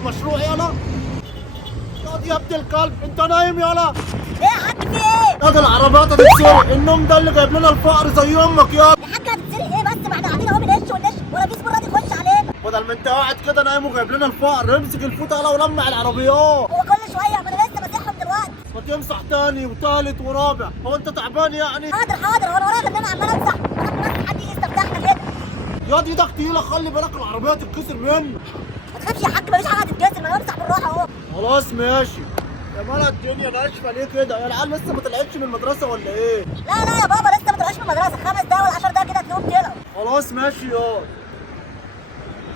المشروع يلا. يا ابن الكلب انت نايم يلا. ايه يا حاج في ايه؟ يا ده العربيات هتتسرق، النوم ده اللي جايب لنا الفقر زي امك يا يا حاج هتتسرق ايه بس؟ ما احنا قاعدين اهو بنقش ونقش ولا في زبون راضي يخش علينا. بدل ما انت قاعد كده نايم وجايب لنا الفقر، امسك الفوطه يلا ولمع العربيات. هو كل شويه ما انا لسه ماسحهم دلوقتي. ما تمسح تاني وتالت ورابع، هو انت تعبان يعني؟ حاضر هو انا ورايا ان انا عمال امسح لغايه ما حد يجي يستفتحنا كده. يا دي ايدك تقيله، خلي بالك العربيه تتكسر منك. ما تخافش يا حاج، مفيش حاجه هتتكسر، ما انا بمسح بالراحه اهو. خلاص ماشي. يا مالا الدنيا ناشفه ليه كده؟ يا العيال لسه ما طلعتش من المدرسه ولا ايه؟ لا يا بابا لسه ما طلعوش من المدرسه، 5 دقايق ولا 10 دقايق كده هتلاقيهم طلعوا. خلاص ماشي ياض.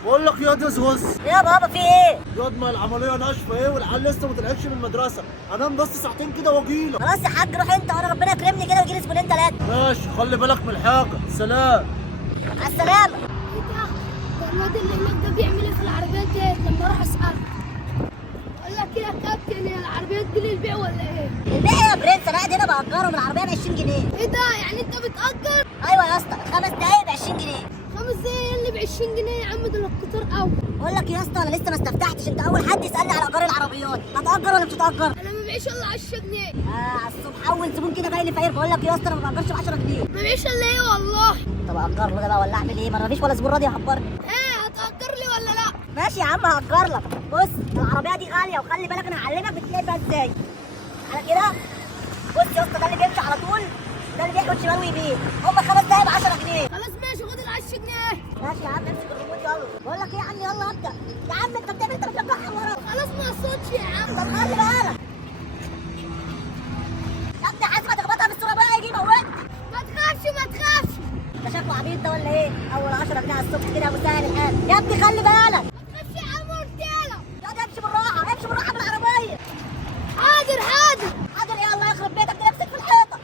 بقول لك ياض اسهس. ايه يا بابا في ايه؟ ياض ما العمليه ناشفه ايه والعيال لسه ما طلعتش من المدرسه، انام بس ساعتين كده واجيلك. خلاص يا حاج روح انت وانا ربنا يكرمني كده ويجي لي زبونين 3. ماشي خلي بالك من الحاجه. سلام. مع السلامه. ده الواد اللي هناك ده بيعمل ايه في العربيات ديت؟ لما اروح اساله اقول لك ايه يا كابتن، هي العربيات دي للبيع ولا ايه؟ البيع إيه يا برنس؟ انا قاعد هنا باجرهم العربيه ب 20 جنيه. ايه ده؟ يعني انت بتأجر؟ ايوه يا اسطى 5 دقايق ب 20 جنيه. 5 دقايق اللي ب 20 جنيه يا عم، دول الكتار قوي. بقول لك يا اسطى انا لسه ما استفتحتش، انت اول حد يسالني على ايجار العربيات. هتأجر ولا مش هتأجر؟ انا ما بعيش الا 10 جنيه. على الصبح اول زبون كده جاي لي فقير بقول لك يا اسطى انا ما بأجرش ب 10 جنيه. ما بعيش الا ايه والله. طب اجر له ده بقى ولا اعمل ايه؟ ما فيش ولا زبون راضي يعبرني. ايه هتأجر لي ولا لا؟ ماشي يا عم هأجر لك. بص العربيه دي غاليه وخلي بالك انا هعلمك بتلاقي بقى ازاي. على كده بص يا اسطى ده اللي بيمشي على طول، ده اللي بيحوت شمال ويمين، هم 5 دقايق ب 10 جنيه. خلاص ماشي، خد ال 10 جنيه. ماشي يا عم امسك الريموت يلا. بقول لك ايه يا عم يلا ابدا. يا عم انت بتعمل انت بترجعها ورا. خلاص ما اقصدش يا عم. طب خلي بالك يا ابني، حاسبه تخبطها في الصوره بقى يجي يموتني. ما تخافش ما تخافش. ده شكله عبيط ده ولا ايه؟ اول 10 جنيه على الصبح كده ابو سهل الحال. يا ابني خلي بالك. ما تخافش يا عم، قلت لك. يا امشي بالراحه امشي بالراحه بالعربيه. حاضر حاضر. حاضر ايه الله يخرب بيتك كده امسك في الحيطه.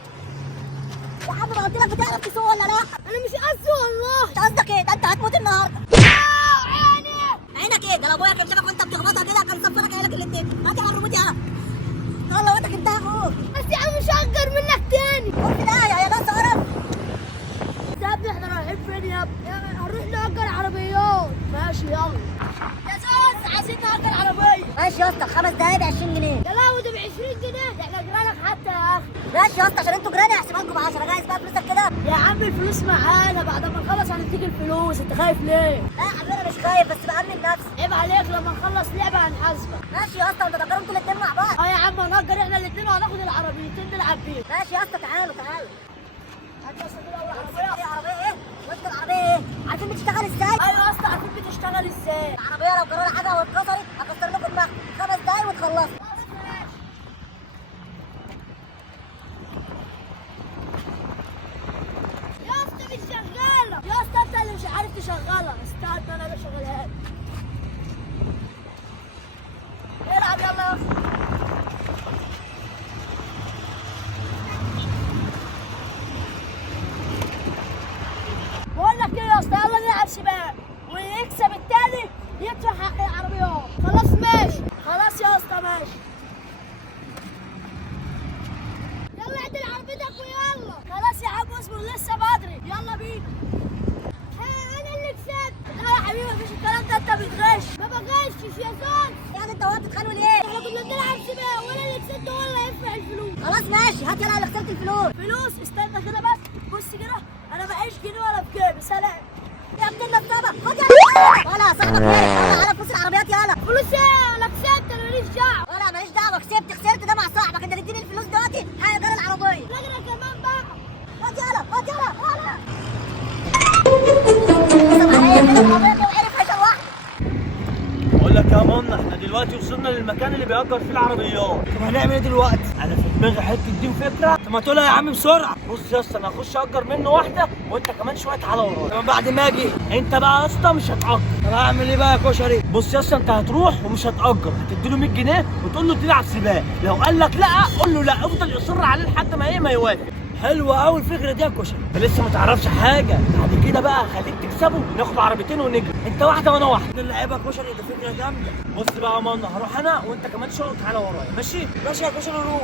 يا عم ما قلت لك بتعرف تسوق ولا لا؟ انا مش قصدي والله. انت قصدك ايه؟ ده انت هتموت النهارده. عيني. عينك ايه؟ ده لو ابويا كان شافك وانت بتخبطها كده كان صفرك عينك الاتنين. هات على الريموت يلا. يلا وقتك انتهى اخوك. بس يا عم مش هأجر منك تاني. قول في داهيه يا ناس قرف. يا ابني احنا رايحين فين يا ابني؟ هنروح نأجر عربيات. ماشي يلا. يا زوز عايزين نأجر عربية. ماشي يا اسطى 5 دقايق ب 20 جنيه. يا لهوي ده ب 20 جنيه، ده احنا جيرانك حتى يا اخي. ماشي يا اسطى عشان انتوا جيراني هحسبها لكم ب 10. جاهز بقى فلوسك كده؟ يا عم الفلوس معانا، بعد ما نخلص هنديك الفلوس، انت خايف ليه؟ لا يا حبيبي انا مش خايف بس بأمن نفسي. عيب عليك، لما نخلص لعبة هنحاسبك. ماشي يا اسطى وانت تأجروا انتوا الاتنين مع بعض. اه يا عم هنأجر احنا الاتنين وهناخد العربيتين نلعب بيهم. ماشي يا اسطى تعالوا. هات يا اسطى كده أول ايه عربية. عربيه ايه؟ وانت العربيه ايه؟ عارفين بتشتغل ازاي؟ ايوه يا اسطى عارفين بتشتغل ازاي. العربيه لو جرى حاجه واتكسرت هكسر لكم دماغها 5 دقايق وتخلصوا. يا اسطى مش شغالة. يا اسطى انت اللي مش عارف تشغلها. استنى انا بشغلها لك. العب يلا يا اسطى. بقول لك ايه يا اسطى، يلا نلعب سباق واللي يكسب التاني يدفع حق العربيات. خلاص ماشي. خلاص يا اسطى ماشي. يلا اعدل عربيتك ويلا. خلاص يا عم اصبر لسه بدري. يلا بينا. انا اللي كسبت. لا يا حبيبي مفيش الكلام ده، انت بتغش. ما بغشش يا زول. يعني انت وقت بتتخانقوا ليه؟ احنا كنا بنلعب سباق وانا اللي كسبت هو اللي هيدفع الفلوس. خلاص ماشي هات يلا اللي خسرت الفلوس. فلوس؟ استنى كده بس. بص كده انا معيش جنيه ولا في جيبي. سلام. يا ابن النصابه خد يلا. ولا صاحبك ايه؟ يلا على فلوس العربيات يلا. فلوس ايه؟ انا كسبت، انا ماليش دعوه. ولا ماليش دعوه، كسبت خسرت ده مع صاحبك. انت تديني الفلوس دلوقتي هيجري العربيه. لجنه كمان بقى. خد يلا. طب عليا كده العربيه وعرف هيشوحني. بقول لك يا ماما احنا دلوقتي وصلنا للمكان اللي بيأجر فيه العربيات. طب هنعمل ايه دلوقتي؟ انا في دماغي حته دي فكره. طب ما تقولها يا عم بسرعه. بص يا اسطى انا هخش اجر منه واحده وانت كمان شويه تعالى ورايا. طب بعد ما اجي انت بقى يا اسطى مش هتأجر. طب هعمل ايه بقى يا كشري؟ بص يا اسطى انت هتروح ومش هتأجر، هتديله 100 جنيه وتقول له تلعب سباق. لو قال لك لا قول له لا، افضل يصر عليه لحد ما يوافق. حلوه قوي الفكره دي يا كشري. انت لسه ما تعرفش حاجه، بعد كده بقى خليك تكسبه وناخد عربيتين ونجري، انت واحده وانا واحده. اللعيبه يا كشري ده فكره جامده. بص بقى يا ماما هروح انا وانت كمان شويه وتعالى ورايا. ماشي يا كشري روح.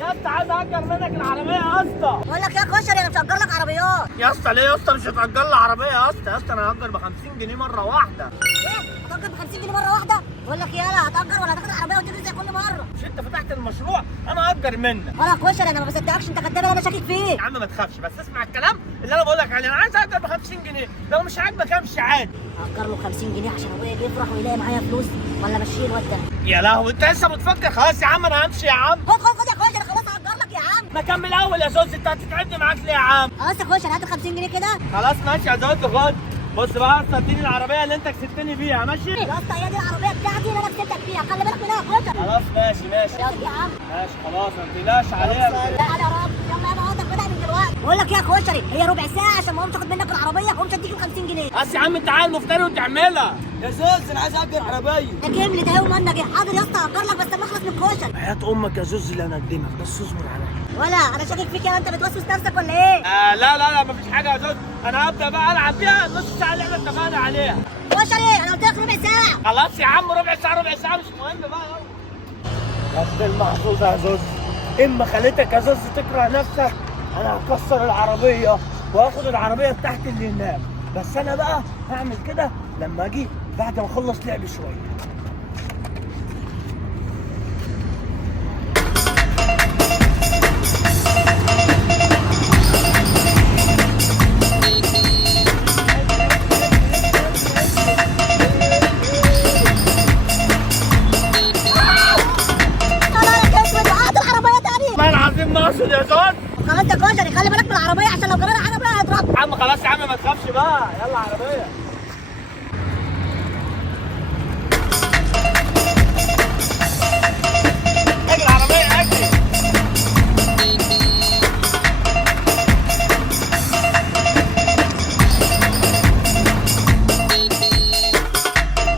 يا اسطى عايز اجر منك العربيه يا اسطى. بقول لك يا كشري انا مش هأجر لك عربيات. يا اسطى ليه يا اسطى مش هتأجر لي عربيه يا اسطى؟ يا اسطى انا هأجر ب 50 جنيه مره واحده. ايه؟ هتأجر ب 50 جنيه مره واحده؟ بقول لك يالا هتأجر ولا هتاخد العربيه وتجري زي كل مره؟ مش انت فتحت المشروع انا اجر منك. ولا كشري انا ما بصدقكش، انت كداب انا شاكك فيك. يا عم ما تخافش، بس اسمع الكلام اللي انا بقول لك عليه. انا عايز اجر ب 50 جنيه، لو مش عاجبك امشي عادي. هأجر له 50 جنيه عشان ابويا يجي يفرح ويلاقي معايا فلوس، ولا مشيه الواد ده؟ يا لهوي انت لسه بتفكر؟ خلاص يا عم انا همشي يا عم. خد يا كشري، خلاص هأجر لك يا عم. ما كمل اول يا زوز، انت هتتعبني معاك ليه يا عم؟ خلاص يا كشري هات ال 50 جنيه كده. خلاص ماشي يا زوز خد. بص بقى يا اسطى اديني العربيه اللي انت كسبتني بيها ماشي؟ يا اسطى هي دي العربيه بتاعتي اللي انا كسبتك فيها، خلي بالك منها يا كشري. خلاص ماشي يلا يا عم. ماشي خلاص ما تقلقش عليها. لا يا رب، يلا انا هاخدك بدأ من دلوقتي. بقول لك يا كشري هي ربع ساعه عشان ما اقومش اخد منك العربيه، قومش اديك ال 50 جنيه. بس يا عم انت عيل مفتري وتعملها. يا زوز انا عايز اجر عربيه. ده كملت اهي ومنك ايه. حاضر يا اسطى هأجر لك بس لما اخلص من كشري. حياة امك يا زوز اللي انا اقدمك، بس اصبر عليا. ولا انا شاكك فيك يا انت بتوسوس نفسك ولا ايه؟ لا مفيش حاجه يا زوز، انا هبدا بقى العب بيها نص ساعه اللي احنا اتفقنا عليها. كشري انا قلت لك ربع ساعه. خلاص يا عم ربع ساعه مش مهم بقى. يا ابن المحظوظه يا زوز، اما خليتك يا زوز تكره نفسك انا هكسر العربيه واخد العربيه بتاعتي اللي هناك. بس انا بقى هعمل كده لما اجي بعد ما اخلص لعب شويه. والله العظيم ما اقصد يا زوز. خلاص يا كشري خلي بالك من العربيه عشان لو جرى العربيه هيضربك. يا عم خلاص يا عم ما تخافش بقى، يلا عربيه. اجري العربيه اجري.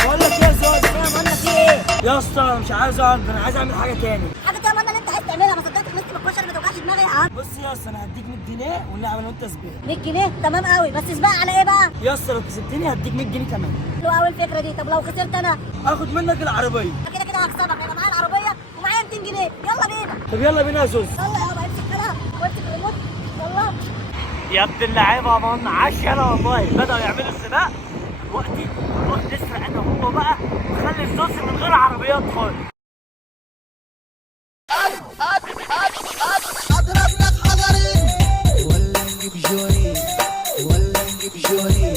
بقول لك يا زوز يا منى في ايه؟ يا اسطى انا مش عايز اقعد، انا عايز اعمل حاجه تاني. حاجه يا منى اللي انت عايز تعملها، ما صدقت خلصت من الكشري ما توجعش دماغي يا عم. بص يا اسطى انا هديك 100 جنيه ونعمل وانت سباق. 100 جنيه تمام قوي، بس سباق على ايه بقى؟ يا اسطى لو كسبتني هديك 100 جنيه كمان. حلوه قوي الفكره دي. طب لو خسرت انا؟ اخد منك العربيه. كده كده هكسبك، انا معايا العربيه ومعايا 200 جنيه. يلا بينا. طب يلا بينا يا زوز. يلا يابا امسك كده وامسك الريموت. يلا يا ابن اللعيبه يا مان، عاش يلا والله. بدأوا يعملوا السباق دلوقتي، نروح نسرق انا وهو بقى ونخلي الزوز من غير عربيات خالص. ولا نجيب جوني ولا نجيب جوني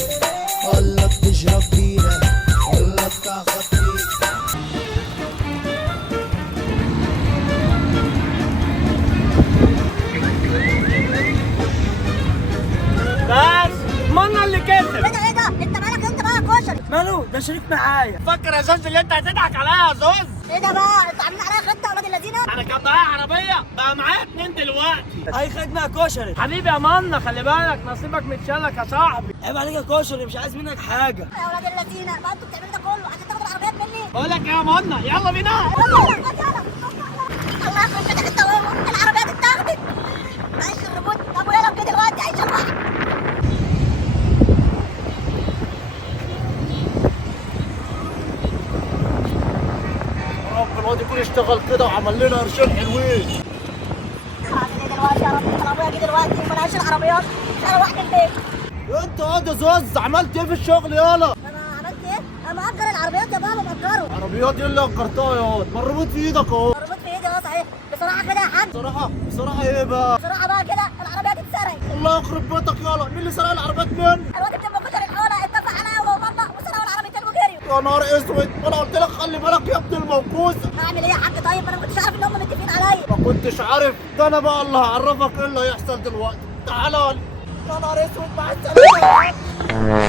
ولا بتشرب بيرة ولا بتاخد فيك. بس مانا اللي كسب. ايه ده انت مالك انت بقى يا كشري؟ ماله ده شريك معايا. فكر يا زوز اللي انت هتضحك عليا يا زوز. ايه ده بقى انتوا عاملين عليا خطه يا ولاد اللذينه؟ انا كان معايا عربيه بقى معايا 2 دلوقتي. اي خدمه يا كشري. حبيبي يا مانا خلي بالك نصيبك متشلك يا صاحبي. عيب عليك يا كشري مش عايز منك حاجه. يا ولاد اللذينه بقى انتوا بتعملوا ده كله عشان تاخدوا العربيات مني؟ بقول لك يا مانا يلا بينا. يلا الله يخرب بيتك انت وهو، العربيات اتاخدت. معيش الريموت. طب ويلا بجد دلوقتي عايش الواحد. رب الواد يكون اشتغل كده وعمل لنا قرشين حلوين. هعمل ايه دلوقتي يا رب؟ العربيه جه دلوقتي وملهاش العربيات، مش انا لوحدي البيت. انت يا زوز عملت ايه في الشغل يالا؟ انا عملت ايه؟ انا مأجر العربيات يا بابا مأجره. عربيات ايه اللي اجرتها ياض؟ ما الريموت في ايدك اهو. الريموت في ايدي اهو صحيح. بصراحه كده يا حاج، بصراحه ايه بقى؟ بصراحه بقى كده العربيات اتسرقت. الله يخرب بيتك يالا، مين اللي سرق العربيات مني؟ الواد بتاع كشري الحوله اتفق عليا هو وماما وسرقوا العربيتين وجريوا. يا نهار اسود، وانا قلت لك خلي بالك يا ابن الموقوسه. هعمل ايه يا حاج طيب؟ انا ما كنتش عارف ان هم متفقين عليا. ما كنتش عارف، ده انا بقى اللي هعرفك ايه اللي هيحصل دلوقتي. تعالى يا نهار اسود مع السلامه.